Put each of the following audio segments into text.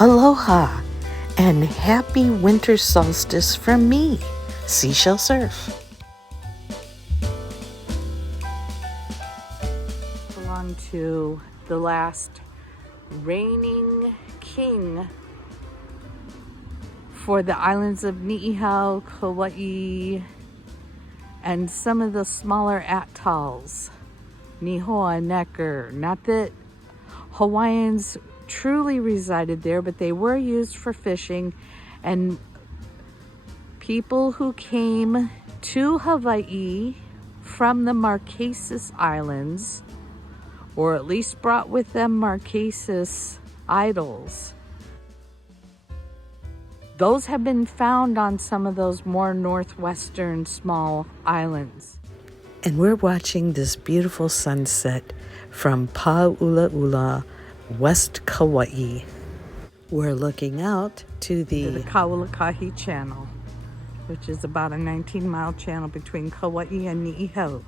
Aloha and happy winter solstice from me, Seashell Surf. Belong to the last reigning king for the islands of Ni'ihau, Kauai, and some of the smaller atolls. Nihoa, Necker. Not that Hawaiians truly resided there, but they were used for fishing, and people who came to Hawaii from the Marquesas Islands, or at least brought with them Marquesas idols, those have been found on some of those more northwestern small islands. And we're watching this beautiful sunset from PΑʻULA'ULA, West Kauai. We're looking out to the Kaulakahi Channel, which is about a 19-mile channel between Kauai and Ni'ihau.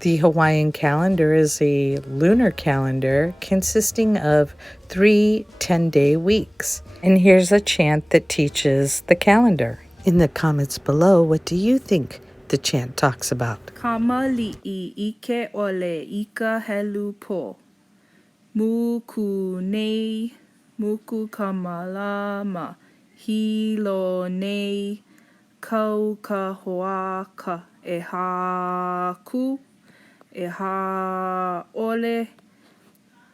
The Hawaiian calendar is a lunar calendar consisting of 3 10-day weeks. And here's a chant that teaches the calendar. In the comments below, what do you think the chant talks about? Kamali'i ike ole ika helu po. Muku nei, muku kamalama. Hilo nei, kau ka hoaka. E haku, e ha ole.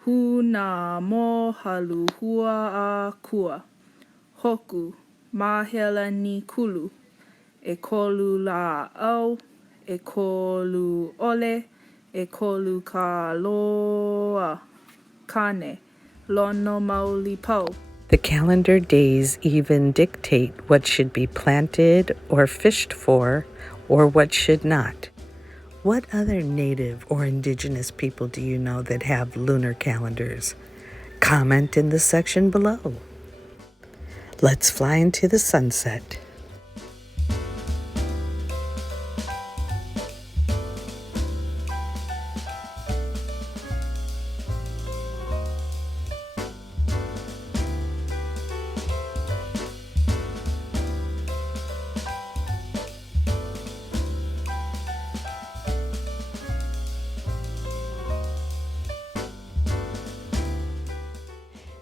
Huna mo halu hua a kua. Hoku, mahela ni kulu. E kolu la au, e kolu ole, e kolu ka loa, kane, lono mauli po. The calendar days even dictate what should be planted or fished for, or what should not. What other native or indigenous people do you know that have lunar calendars? Comment in the section below. Let's fly into the sunset.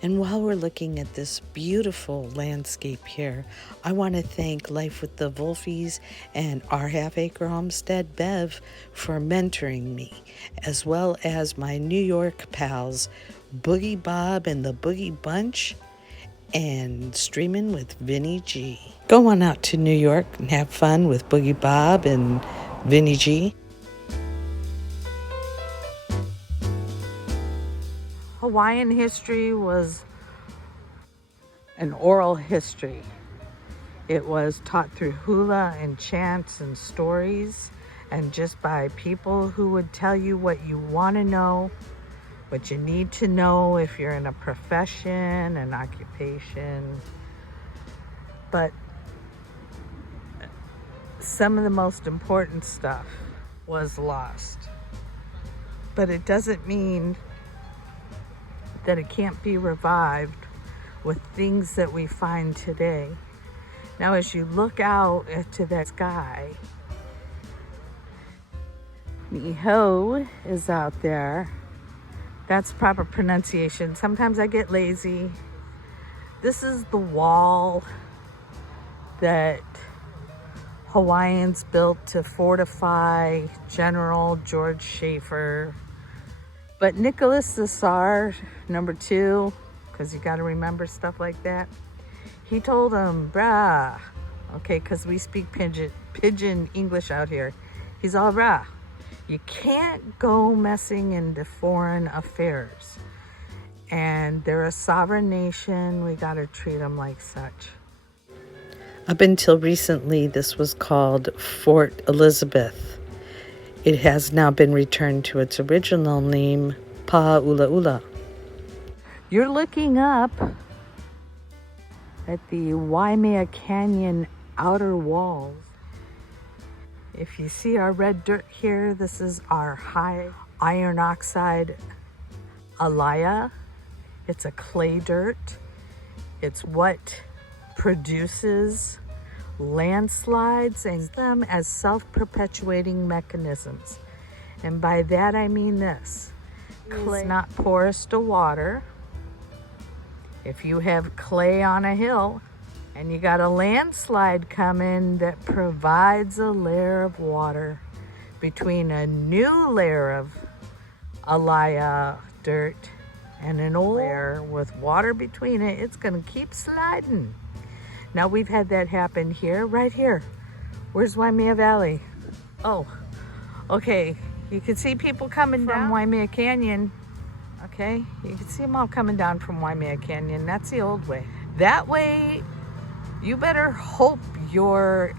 And while we're looking at this beautiful landscape here, I want to thank Life with the Wolfies and our half-acre homestead, Bev, for mentoring me, as well as my New York pals, Boogie Bob and the Boogie Bunch, and Streaming with Vinny G. Go on out to New York and have fun with Boogie Bob and Vinny G. Hawaiian history was an oral history. It was taught through hula and chants and stories, and just by people who would tell you what you want to know, what you need to know if you're in a profession, an occupation. But some of the most important stuff was lost. But it doesn't mean that it can't be revived with things that we find today. Now, as you look out into that sky, Ni'ihau is out there. That's proper pronunciation. Sometimes I get lazy. This is the wall that Hawaiians built to fortify General George Schaefer. But Nicholas the Tsar, #2, because you got to remember stuff like that, he told him, brah, okay, because we speak pidgin English out here. He's all, brah, you can't go messing into foreign affairs. And they're a sovereign nation. We got to treat them like such. Up until recently, this was called Fort Elizabeth. It has now been returned to its original name, PΑʻULA'ULA. You're looking up at the Waimea Canyon outer walls. If you see our red dirt here, this is our high iron oxide alaya It's a clay dirt. It's what produces landslides and them as self-perpetuating mechanisms. And by that I mean this. Clay is not porous to water. If you have clay on a hill and you got a landslide coming that provides a layer of water between a new layer of alaya dirt and an old layer with water between it, it's gonna keep sliding. Now we've had that happen here, right here. Where's Waimea Valley? Oh, okay. You can see people coming down Waimea Canyon. Okay, you can see them all coming down from Waimea Canyon. That's the old way. That way, you better hope your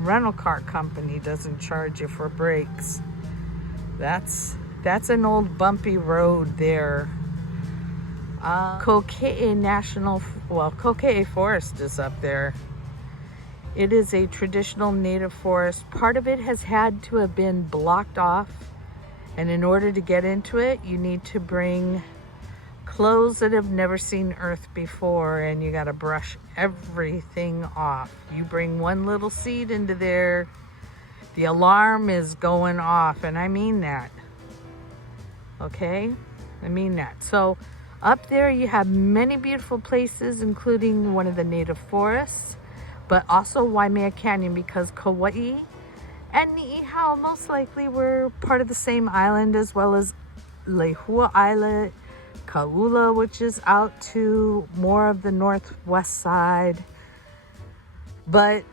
rental car company doesn't charge you for brakes. That's an old bumpy road there. KAUA'I Forest is up there. It is a traditional native forest. Part of it has had to have been blocked off, and in order to get into it, you need to bring clothes that have never seen earth before, and you gotta brush everything off. You bring one little seed into there, the alarm is going off, and I mean that. Okay? I mean that. So up there you have many beautiful places, including one of the native forests, but also Waimea Canyon, because Kauai and Ni'ihau most likely were part of the same island, as well as Lehua Islet, KAUA'I'S, which is out to more of the northwest side. But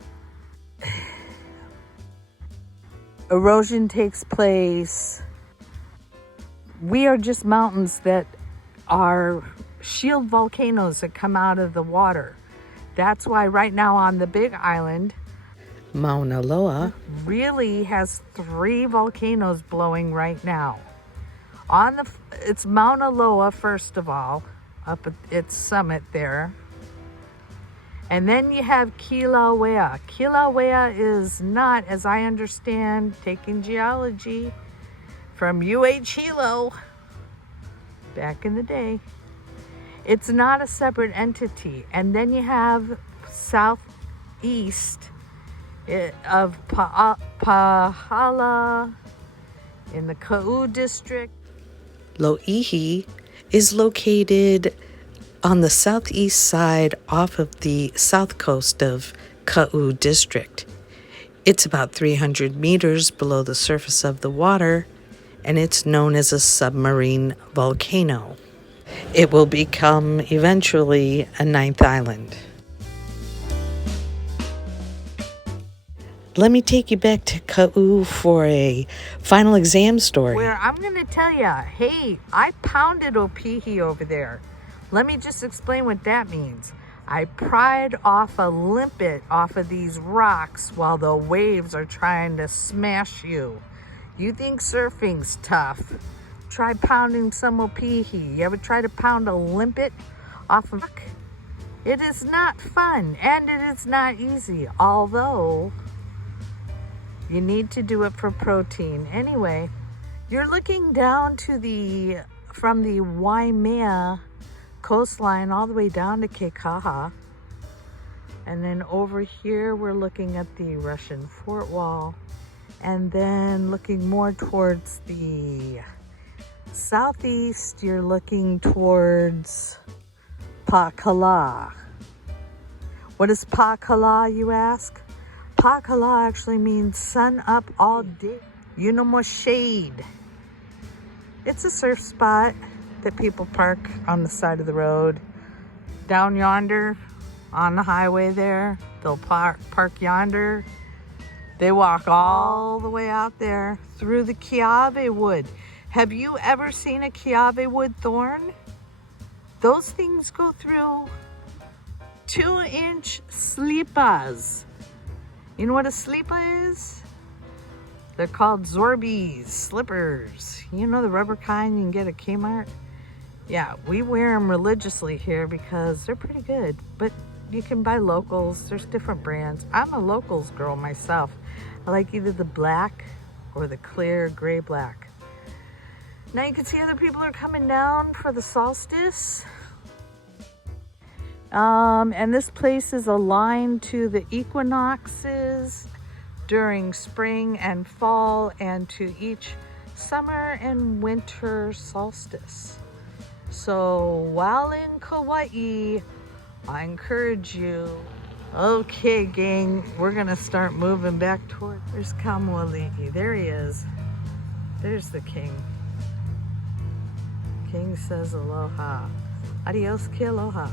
erosion takes place. We are just mountains that are shield volcanoes that come out of the water. That's why right now on the big island, Mauna Loa really has 3 volcanoes blowing right now. It's Mauna Loa, first of all, up at its summit there. And then you have Kilauea. Kilauea is not, as I understand, taking geology from Hilo back in the day. It's not a separate entity. And then you have southeast of PāʻULAʻULA in the Kau district. Lo'ihi is located on the southeast side off of the south coast of Kau district. It's about 300 meters below the surface of the water, and it's known as a submarine volcano. It will become eventually a 9th island. Let me take you back to Kau for a final exam story. Where I'm going to tell you, hey, I pounded opihi over there. Let me just explain what that means. I pried off a limpet off of these rocks while the waves are trying to smash you. You think surfing's tough? Try pounding some opihi. You ever try to pound a limpet off a rock? It is not fun, and it is not easy, although you need to do it for protein. Anyway, you're looking down to from the Waimea coastline all the way down to Keikaha. And then over here, we're looking at the Russian fort wall. And then looking more towards the southeast, you're looking towards PāʻULAʻULA. What is PāʻULAʻULA, you ask? PāʻULAʻULA actually means sun up all day. You no more shade. It's a surf spot that people park on the side of the road. Down yonder on the highway there, they'll park yonder. They walk all the way out there through the kiawe wood. Have you ever seen a kiawe wood thorn? Those things go through 2-inch slipas. You know what a slipa is? They're called Zorbies, slippers. You know the rubber kind you can get at Kmart? Yeah, we wear them religiously here because they're pretty good. But you can buy locals. There's different brands. I'm a locals girl myself. I like either the black or the clear gray black. Now you can see other people are coming down for the solstice. And this place is aligned to the equinoxes during spring and fall, and to each summer and winter solstice. So while in Kauai, I encourage you. Okay, gang, we're gonna start moving back toward. There's KAUA'I'S. There he is. There's the king. King says aloha. Adios, ke aloha.